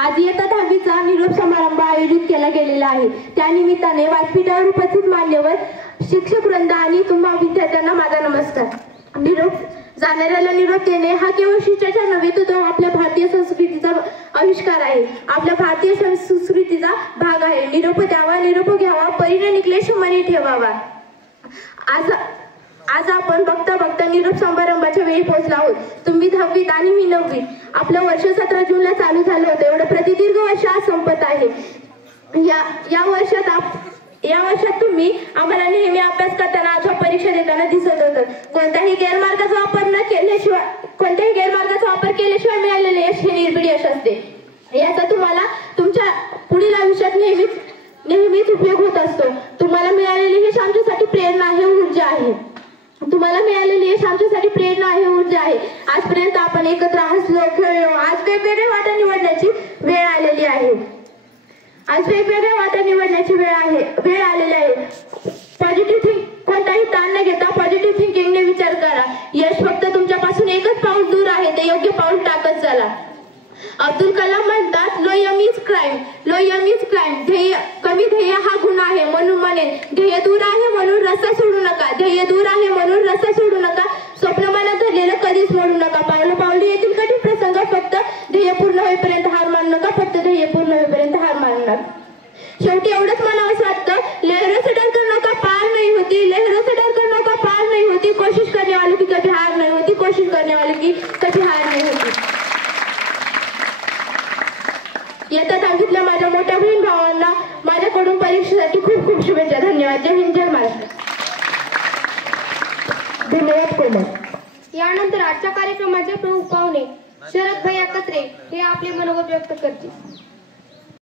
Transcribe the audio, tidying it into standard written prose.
आज इयत्ता 10वीचा निरोप समारंभ आयोजित केला गेलेला आहे। त्या निमित्ताने व्यासपीठावर उपस्थित मान्यवर शिक्षक वृंद आणि तुम्हा विद्यार्थ्यांना माझा नमस्कार। जाणाऱ्याला निरोप देणे हा केवळ शिष्टाचार नव्हे तर तो आपल्या भारतीय संस्कृतीचा आविष्कार आहे, आपल्या भारतीय संस्कृतीचा भाग आहे। निरोप द्यावा, निरोप घ्यावा, परीने निक्लेश मनी ठेवावा। आज आपण बघता निरोप समारंभाच्या वेळी पोहोचला आहोत। तुम्ही 10वीत आणि मी 9वीत। आपलं वर्ष 17 जूनला चालू झालं होतं। एवढं प्रतिदीर्घ वर्ष आज संपत आहे। या वर्षात तुम्ही आम्हाला नेहमी अभ्यास करताना अथवा परीक्षा देताना दिसत होतं। कोणत्याही गैरमार्गाचा वापर केल्याशिवाय मिळालेले यश हे निर्भीड यश असते। याचा तुम्हाला तुमच्या पुढील आयुष्यात नेहमीच उपयोग होत असतो। तुम्हाला मिळालेले यश आमच्यासाठी प्रेरणा आहे, ऊर्जा आहे। आजपर्यंत आपण एकत्र हसलो, खेळलो। आज वेगवेगळ्या वाटा निवडण्याची वेळ आलेली आहे। वेळ आलेली आहे। कोणताही ताण न घेता पॉझिटिव्ह थिंकिंगने विचार करा। यश फक्त तुमच्यापासून एकच पाऊल दूर आहे, ते योग्य पाऊल टाकत चला। अब्दुल कलाम म्हणतात, लो यम इज क्राईम। कमी ध्येय हा गुन्हा आहे, म्हणून म्हणेन ध्येय दूर आहे म्हणून रस्ता सोडू नका। स्वप्न मनात धरलेलं कधीच मोडू नका। पावली येथील कठीण प्रसंग, फक्त ध्येय पूर्ण होईपर्यंत हार मानू नका। शेवटी एवढंच म्हणावंसं वाटतं, लहरों से डर कर नौका पार नहीं होती, कोशिश करने वालों की कभी हार नहीं होती। इयत्ता 10वीतल्या माझ्या मोठ्या बहीण भावांना माझ्याकडून परीक्षेसाठी खूप खूप शुभेच्छा। धन्यवाद। जय हिंद, जय महाराष्ट्र। धन्यवाद कोमल। यानंतर आजच्या कार्यक्रमाचे प्रमुख पाहुणे शरद भैया कत्रे हे आपले मनोगत व्यक्त करतील।